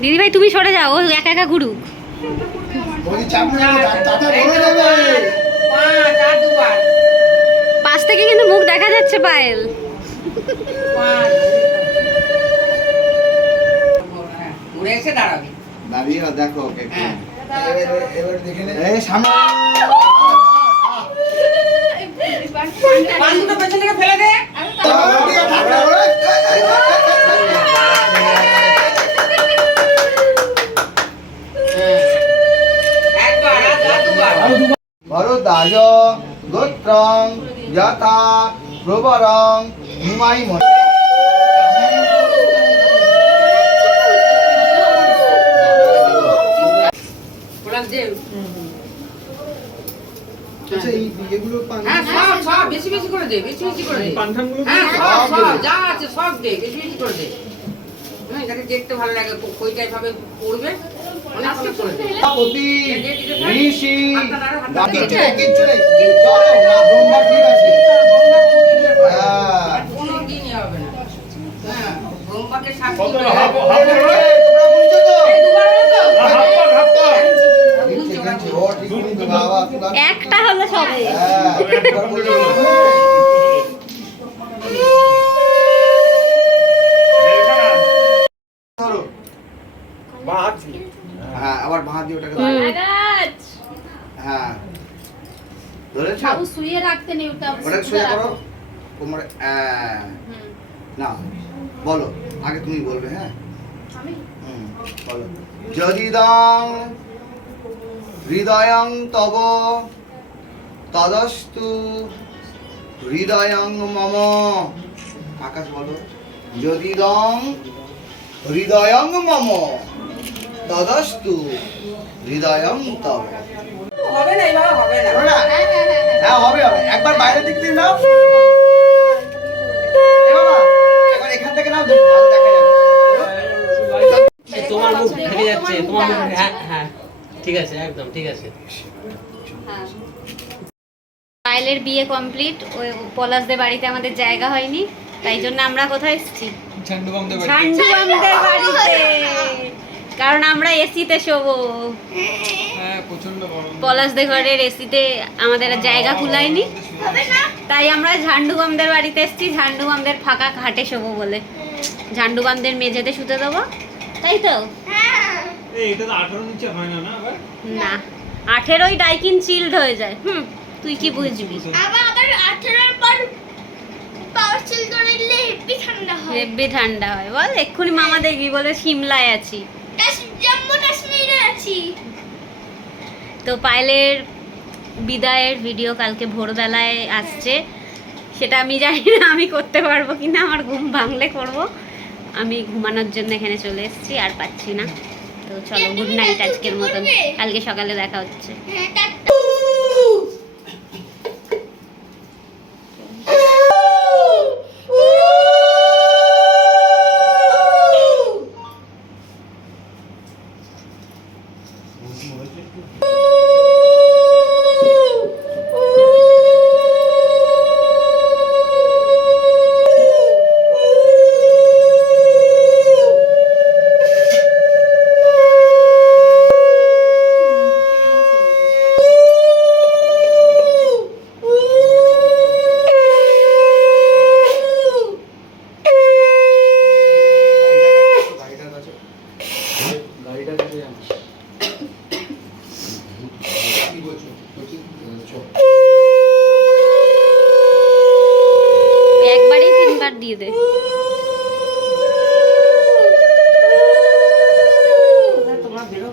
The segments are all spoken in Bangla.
দিদি ভাই তুমি সরে যাও, ও একা একা ঘুরুক। পাশ থেকে কিন্তু মুখ দেখা যাচ্ছে পায়েল। দাঁড়িয়ে দেখো ওকে। এবার দেখে নে এই সামনে বান্ধুটা পেছন থেকে ফেলে দে। ভরদ্বাজ গোত্রং যথা প্রবরং হিমাই মন। আচ্ছা এই এগুলো পান হ্যাঁ সব বেশি বেশি করে দে, বেশি বেশি করে দে। পানঠানগুলো হ্যাঁ সব যা আছে সব দে, বেশি বেশি করে দে। হ্যাঁ যাতে দেখতে ভালো লাগে, কইটা এইভাবে পড়বে অনেক ভালো করে দে। পতি ঋষি কিচ্ছু নেই চলো না ব্রহ্মা ঠিক আছে। হ্যাঁ কোনো দিনই হবে না। হ্যাঁ ব্রহ্মাকে সাক্ষী তোমরা করে বুঝছো তো এই দুবার হলো তো? ও ঠিক বুঝছো বাবা একটা হলো সবে। হ্যাঁ ধরো হ্যাঁ আবার বাঁ দিয়ে ওটাকে ধরো। হ্যাঁ ধরেছো বাবু শুয়ে রাখতে নেই, ওটা ওটাকে সোজা করো কোমরে। না বলো আগে তুমি বলবে। হ্যাঁ আমি বলো যদিদং হৃদয়ং তব তদস্তু হৃদয়ং মম। আকাশ বলো যদিদং হৃদয়ং মম তদস্তু হৃদয়ং তব। হবে না এইভাবে হবে না। হবে না? হ্যাঁ হবে হবে। একবার বাইরের দিক দিয়ে নাও। এ বাবা একবার এখান থেকে নাও, ভালো দেখা যাবে। তোমার মুখ ঢেকে যাচ্ছে, তোমার মুখ। হ্যাঁ হ্যাঁ ঠিক আছে, একদম ঠিক আছে। পায়েলের বিয়ে কমপ্লিট, ওই পলাশদের বাড়িতে আমাদের জায়গা হয়নি, তাই জন্য আমরা কোথায় এসেছি? ঝান্ডুবামদের বাড়িতে। কারণ আমরা এসিতে শোবো। পলাশদের ঘরের এসিতে আমাদের আর জায়গা কুলায়নি, তাই আমরা ঝান্ডুবামদের বাড়িতে এসেছি। ঝান্ডুবামদের ফাঁকা খাটে শোবো বলে, ঝান্ডুবামদের মেঝেতে শুতে দেবো, তাই তো? এটা তো 18 নিচে হয় না না আবার? না 18ই ডাইকিন চিল্ড হয়ে যায়। তুই কি বুঝবি? আবার 18 পর পাওয়ার চিল করে দিলে হেভি ঠান্ডা হয়। হেব্বি ঠান্ডা হয় বল। এক্ষুনি মামা দেখবি বলে সিমলায় আছি। জম্মু কাশ্মীরে আছি। তো পায়েলের বিদায়ের ভিডিও কালকে ভোরবেলায় আসছে, সেটা আমি জানি না আমি করতে পারবো কিনা, আমার ঘুম ভাঙলে করব। আমি ঘুমানোর জন্য এখানে চলে এসেছি, আর পাচ্ছি না। তো চলো গুড নাইট আজকের মতন, কালকে সকালে দেখা হচ্ছে। হ্যাঁ টাটা। একবারই 3বার দিয়ে দে। তোমরা বেরো।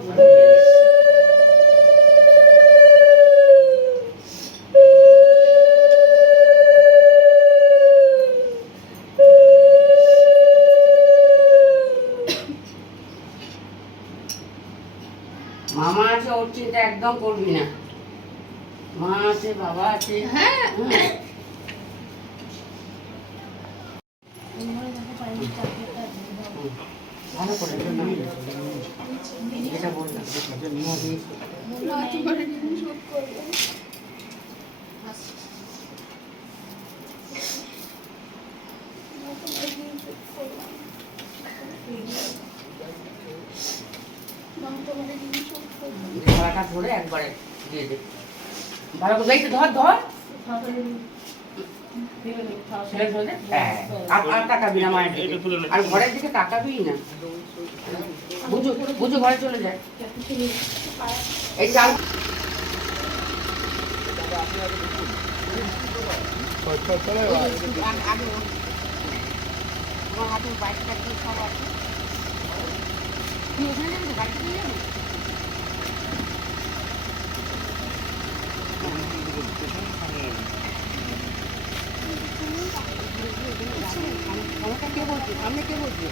মামা আছে, ওর চিন্তা একদম করবি না। মা আছে, বাবা আছে। হ্যাঁ ভালো করে এটা বললাম। ধরে একবারে দিয়ে দে। ভালো করে এই তো ধর ধর। ছেলে ধরে দে। হ্যাঁ, আর তাকাবি না মায়ের দিকে। আর ঘরের দিকে তাকাবি না। বুঝু বুঝু ঘরে চলে যায়। এই চাল আমার হাতে বাইকটা দিয়ে সব আছে। তুই ওখানে যাবি তো বাইকটা দিয়ে যাবি? ক্ষমতা কে বলছে? সামনে কে বলছে?